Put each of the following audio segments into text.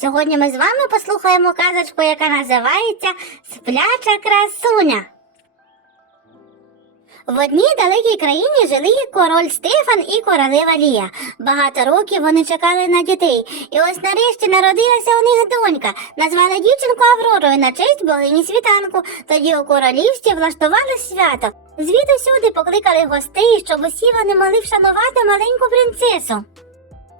Сьогодні ми з вами послухаємо казочку, яка називається Спляча красуня. В одній далекій країні жили король Стефан і королева Лія. Багато років вони чекали на дітей, і ось нарешті народилася у них донька. Назвали дівчинку Авророю на честь богині світанку. Тоді у королівстві влаштували свято. Звідусюди покликали гостей, щоб усі вони могли вшанувати маленьку принцесу.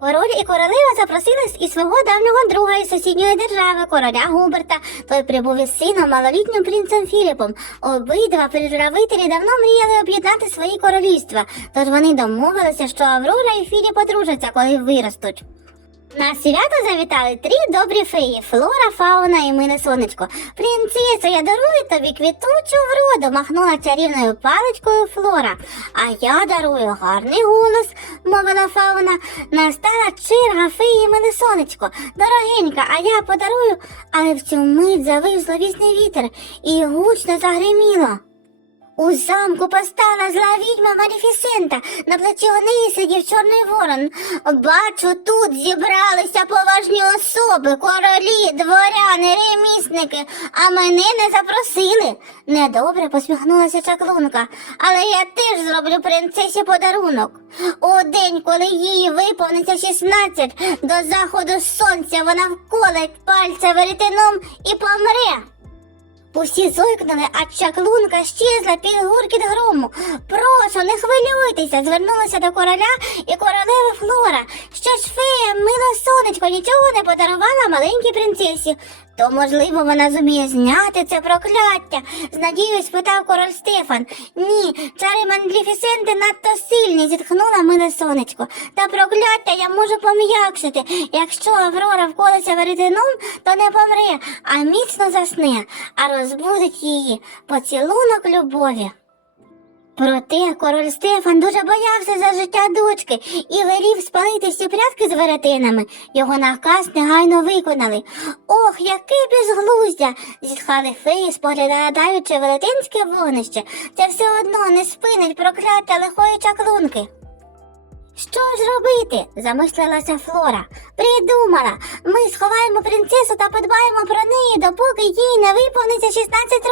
Король і королева запросились і свого давнього друга із сусідньої держави, короля Губерта. Той прибув із сином, малолітнім принцем Філіпом. Обидва правителі давно мріяли об'єднати свої королівства, тож вони домовилися, що Аврора і Філіп одружаться, коли виростуть. На свято завітали три добрі феї Флора, Фауна і Миле Сонечко. Принцесо, я дарую тобі квітучу вроду, махнула чарівною паличкою Флора. А я дарую гарний голос, мовила Фауна. Настала черга феї Миле Сонечко. Дорогенька, а я подарую, але в цю мить завив зловісний вітер і гучно загриміло. У замку постала зла відьма Малефісента. На плечі у неї сидів чорний ворон. Бачу, тут зібралися поважні особи, королі, дворяни, ремісники, а мене не запросили. Недобре посміхнулася чаклунка, але я теж зроблю принцесі подарунок. У день, коли їй виповниться 16, до заходу сонця вона вколить пальця веретеном і помре. Усі зойкнули, а чаклунка щезла під гуркіт грому. Прошу, не хвилюйтеся, звернулася до короля і королеви Флора. Що ж фея, мило сонечко, нічого не подарувала маленькій принцесі. То, можливо, вона зуміє зняти це прокляття, з надією спитав король Стефан. Ні, цари Мандліфісенти надто сильні, зітхнула мене сонечко. Та прокляття я можу пом'якшити. Якщо Аврора вколиться веретеном, то не помре, а міцно засне, а розбудить її поцілунок любові. Проте король Стефан дуже боявся за життя дочки і велів спалити всі прятки з веретинами. Його наказ негайно виконали. Ох, яке безглуздя! зітхали феї, споглядаючи велетенське вогнище. Це все одно не спинить прокляття лихої чаклунки. Що ж робити? замислилася Флора. Придумала. Ми сховаємо принцесу та подбаємо про неї, допоки їй не виповниться 16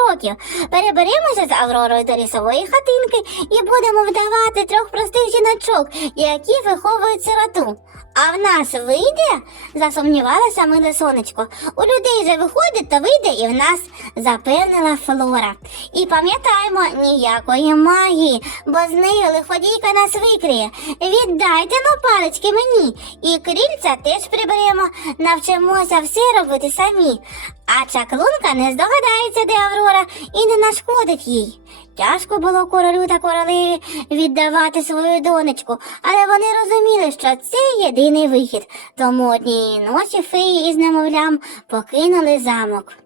років. Переберемося з Авророю до лісової хатинки і будемо вдавати трьох простих жіночок, які виховують сироту. А в нас вийде? засумнівалася миле сонечко. У людей же виходить, то вийде і в нас, запевнила Флора. І пам'ятаємо, ніякої магії, бо з нею лиходійка нас викриє. Віддайте ну палички мені, і крильця теж приберемо, навчимося все робити самі. А чаклунка не здогадається, де Аврора, і не нашкодить їй. Тяжко було королю та королеві віддавати свою донечку, але вони розуміли, що це єдиний вихід, тому однієї ночі феї із немовлям покинули замок.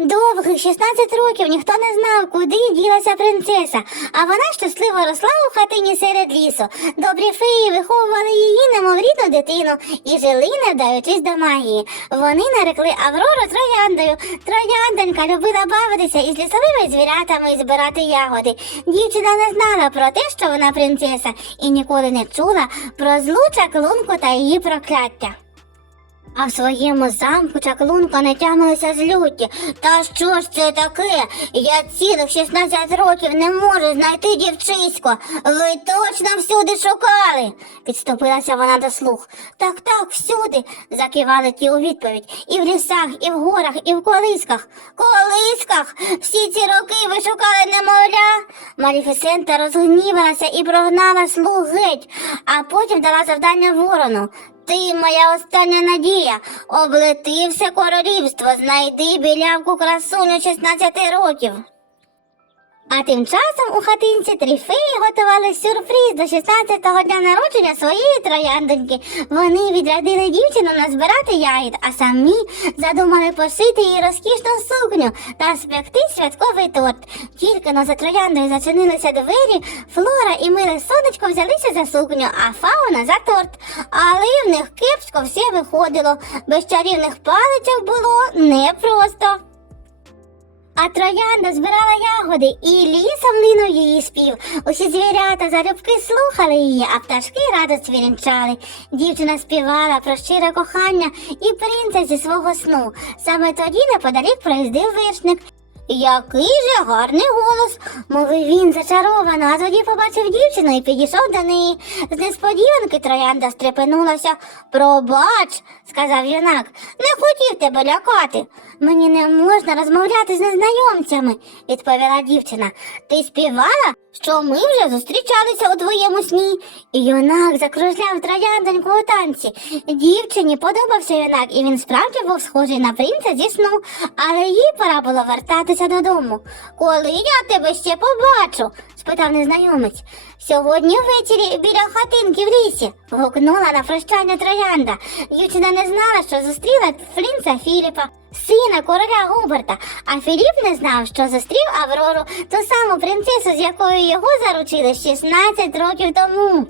Довгих 16 років ніхто не знав, куди ділася принцеса, а вона щасливо росла у хатині серед лісу. Добрі феї виховували її немоврідну дитину і жили, не вдаючись до магії. Вони нарекли Аврору трояндою. Трояндонька любила бавитися із лісовими звірятами і збирати ягоди. Дівчина не знала про те, що вона принцеса, і ніколи не чула про злу чаклунку та її прокляття. А в своєму замку чаклунка не тямилася з люті. Та що ж це таке? Я цілих 16 років не можу знайти дівчисько. Ви точно всюди шукали. Підступилася вона до слух. Так, так, всюди, закивали ті у відповідь. І в лісах, і в горах, і в колисках. Колисках? Всі ці роки ви шукали немовля? Маліфісента розгнівалася і прогнала слух геть, а потім дала завдання ворону. Ти моя остання надія. Облети все королівство, знайди білявку красуню 16 років. А тим часом у хатинці три феї готували сюрприз до 16-го дня народження своєї трояндоньки. Вони відрядили дівчину назбирати ягід, а самі задумали пошити їй розкішну сукню та спекти святковий торт. Тільки но за трояндою зачинилися двері, Флора і миле сонечко взялися за сукню, а фауна за торт. Але в них кепсько все виходило. Без чарівних паличок було непросто. А троянда збирала ягоди, і лісом линув її спів. Усі звірята залюбки слухали її, а пташки радо цвірінчали. Дівчина співала про щире кохання і принца зі свого сну. Саме тоді неподалік проїздив вершник. Який же гарний голос, мовив він зачаровано, а тоді побачив дівчину і підійшов до неї. З несподіванки троянда стрепенулася. Пробач, сказав юнак, не хотів тебе лякати. Мені не можна розмовляти з незнайомцями, відповіла дівчина. Ти співала, що ми вже зустрічалися у твоєму сні. І юнак закружляв трояндоньку у танці. Дівчині подобався юнак, і він справді був схожий на принца зі сну, але їй пора було вертатися додому. Коли я тебе ще побачу? спитав незнайомець. Сьогодні ввечері біля хатинки в лісі. гукнула на прощання троянда. Дівчина не знала, що зустріла Флінца Філіпа, сина короля Губерта, а Філіп не знав, що зустрів Аврору, ту саму принцесу, з якою його заручили 16 років тому.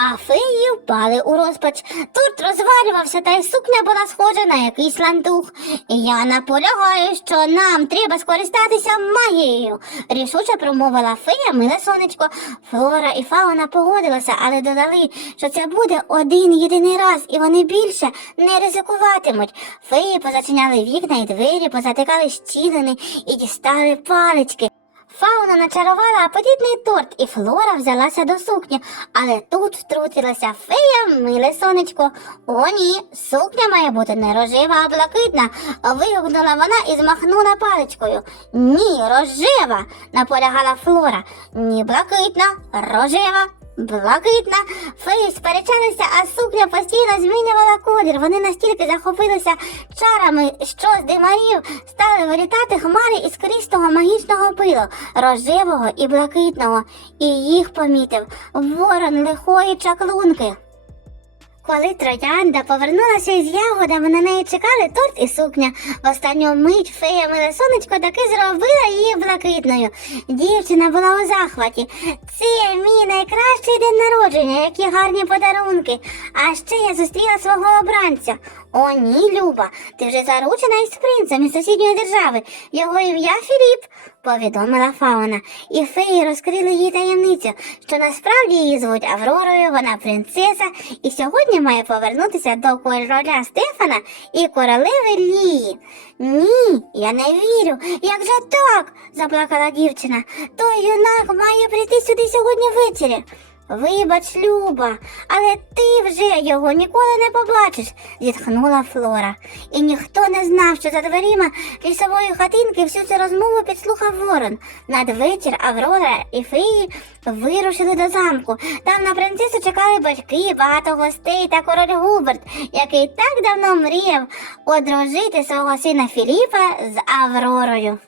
А феї впали у розпач. Торт розвалювався, та й сукня була схожа на якийсь лантух. Я наполягаю, що нам треба скористатися магією, рішуче промовила фея миле сонечко. Флора і фауна погодилися, але додали, що це буде один єдиний раз, і вони більше не ризикуватимуть. Феї позачиняли вікна і двері, позатикали щілини і дістали палички. Фауна начарувала апетитний торт, і Флора взялася до сукні, але тут втрутилася фея миле сонечко. О, ні, сукня має бути не рожева, а блакитна. Вигукнула вона і змахнула паличкою. Ні, рожева, наполягала Флора. Ні, блакитна, рожева. Блакитна, феї сперечалися, а сукня постійно змінювала колір. Вони настільки захопилися чарами, що з димарів стали вилітати хмари із крістого магічного пилу, рожевого і блакитного, і їх помітив ворон лихої чаклунки. Коли троянда повернулася із ягодами, на неї чекали торт і сукня. В останню мить фея миле таки зробила її блакитною. Дівчина була у захваті. Це мій найкращий день народження, які гарні подарунки. А ще я зустріла свого обранця. О, ні, Люба, ти вже заручена із принцем із сусідньої держави. Його ім'я Філіп, повідомила Фауна. І феї розкрили їй таємницю, що насправді її звуть Авророю, вона принцеса, і сьогодні має повернутися до короля Стефана і королеви Лії. Ні, я не вірю. Як же так? заплакала дівчина. Той юнак має прийти сюди сьогодні ввечері. Вибач, Люба, але ти вже його ніколи не побачиш, зітхнула Флора. І ніхто не знав, що за дверима лісової хатинки всю цю розмову підслухав ворон. Надвечір Аврора і феї вирушили до замку. Там на принцесу чекали батьки, багато гостей та король Губерт, який так давно мріяв одружити свого сина Філіпа з Авророю.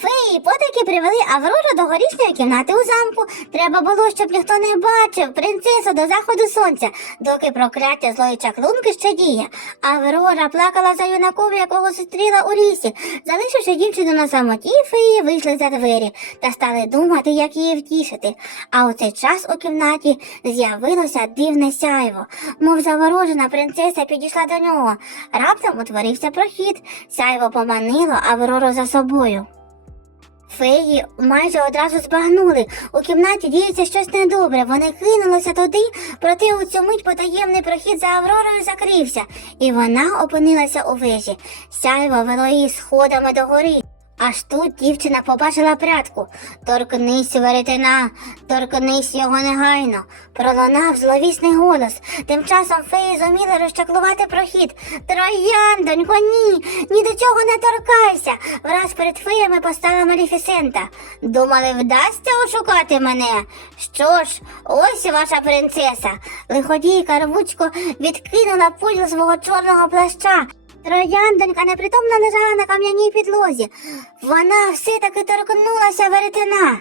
Феї потаки привели Аврору до горішньої кімнати у замку. Треба було, щоб ніхто не бачив принцесу до заходу сонця, доки прокляття злої чаклунки ще діє. Аврора плакала за юнаком, якого зустріла у лісі. Залишивши дівчину на самоті, феї вийшли за двері та стали думати, як її втішити. А у цей час у кімнаті з'явилося дивне сяйво. Мов заворожена принцеса підійшла до нього. Раптом утворився прохід. Сяйво поманило Аврору за собою. Феї майже одразу збагнули. У кімнаті діється щось недобре. Вони кинулися туди, проте у цю мить потаємний прохід за Авророю закрився, і вона опинилася у вежі. Сяйво вело її сходами догори. Аж тут дівчина побачила прятку. Торкнись веретена, торкнись його негайно. Пролунав зловісний голос. Тим часом феї зуміли розчаклувати прохід. Трояндонько, ні, ні до цього не торкайся. Враз перед феями постала Маліфісента. Думали, вдасться ошукати мене. Що ж, ось ваша принцеса. Лиходійка рвучко відкинула пулю свого чорного плаща. Трояндонька непритомно лежала на кам'яній підлозі. Вона все-таки торкнулася веретена.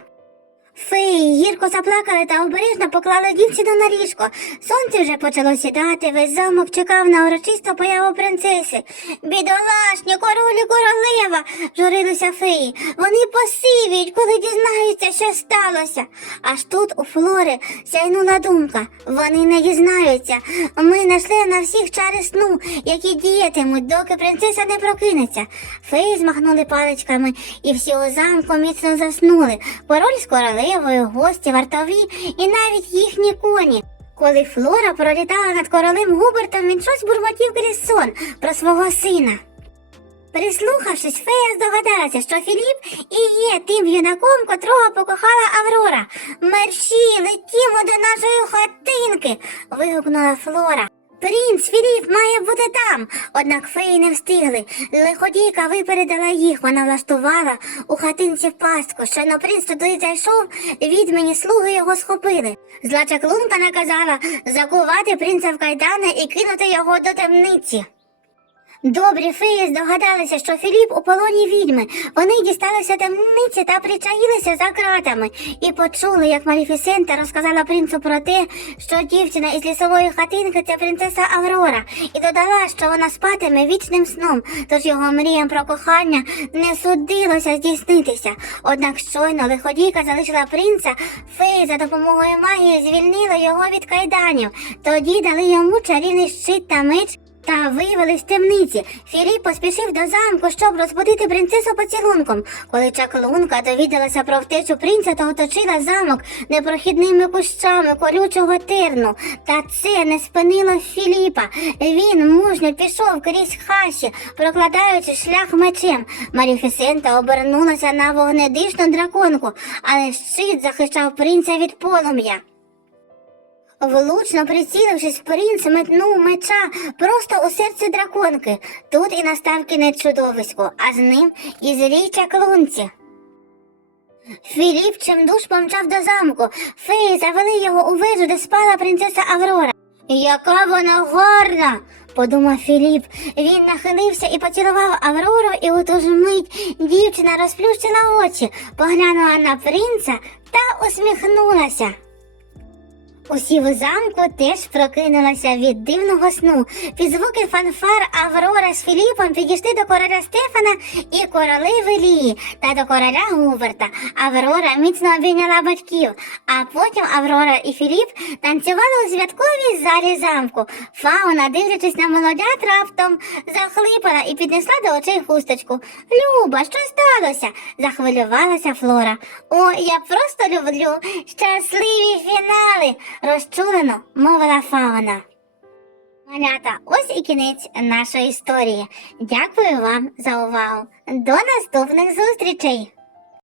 Феї гірко заплакали та обережно поклали дівчину на ліжко. Сонце вже почало сідати, весь замок чекав на урочисту появу принцеси. Бідолашні, король і королева, журилися феї. Вони посивіють, коли дізнаються, що сталося. Аж тут у Флори сяйнула думка. Вони не дізнаються. Ми нашли на всіх чари сну, які діятимуть, доки принцеса не прокинеться. Феї змахнули паличками, і всі у замку міцно заснули. Король з королевою, гості, вартові і навіть їхні коні. Коли Флора пролітала над королем Губертом, він щось бурмотів крізь сон про свого сина. Прислухавшись, фея здогадалася, що Філіп і є тим юнаком, котрого покохала Аврора. Мерші, летімо до нашої хатинки. вигукнула Флора. Принц Філіп має бути там. Однак феї не встигли. Лиходійка випередила їх. Вона влаштувала у хатинці пастку. Щойно принц туди зайшов, відьмені слуги його схопили. Зла чаклунка наказала закувати принца в кайдани і кинути його до темниці. Добрі феї здогадалися, що Філіп у полоні відьми. Вони дісталися темниці та причаїлися за кратами і почули, як Маліфісента розказала принцу про те, що дівчина із лісової хатинки це принцеса Аврора, і додала, що вона спатиме вічним сном, тож його мріям про кохання не судилося здійснитися. Однак щойно лиходійка залишила принца, феї за допомогою магії звільнили його від кайданів. Тоді дали йому чарівний щит та меч. Та виявили з темниці. Філіп поспішив до замку, щоб розбудити принцесу поцілунком. Коли чаклунка довідалася про втечу принца, то оточила замок непрохідними кущами колючого терну. Та це не спинило Філіпа. Він мужньо пішов крізь хащі, прокладаючи шлях мечем. Маріфісента обернулася на вогнедишну драконку, але щит захищав принца від полум'я. Влучно прицілившись, принц метнув меча просто у серце драконки. Тут і настав кінець чудовиську, а з ним і злій чаклунці. Філіп чимдуж помчав до замку. Феї завели його у вежу, де спала принцеса Аврора. Яка вона гарна! подумав Філіп. Він нахилився і поцілував Аврору, і у ту ж мить дівчина розплющила очі, поглянула на принца та усміхнулася. Усі в замку теж прокинулися від дивного сну. Під звуки фанфар Аврора з Філіпом підійшли до короля Стефана і королеви Лії та до короля Гуверта. Аврора міцно обійняла батьків, а потім Аврора і Філіп танцювали у святковій залі замку. Фауна, дивлячись на молодят, раптом захлипала і піднесла до очей хусточку. Люба, що сталося? захвилювалася Флора. О, я просто люблю щасливі фінали розчулено мовила фауна. Малята, ось і кінець нашої історії. Дякую вам за увагу. До наступних зустрічей!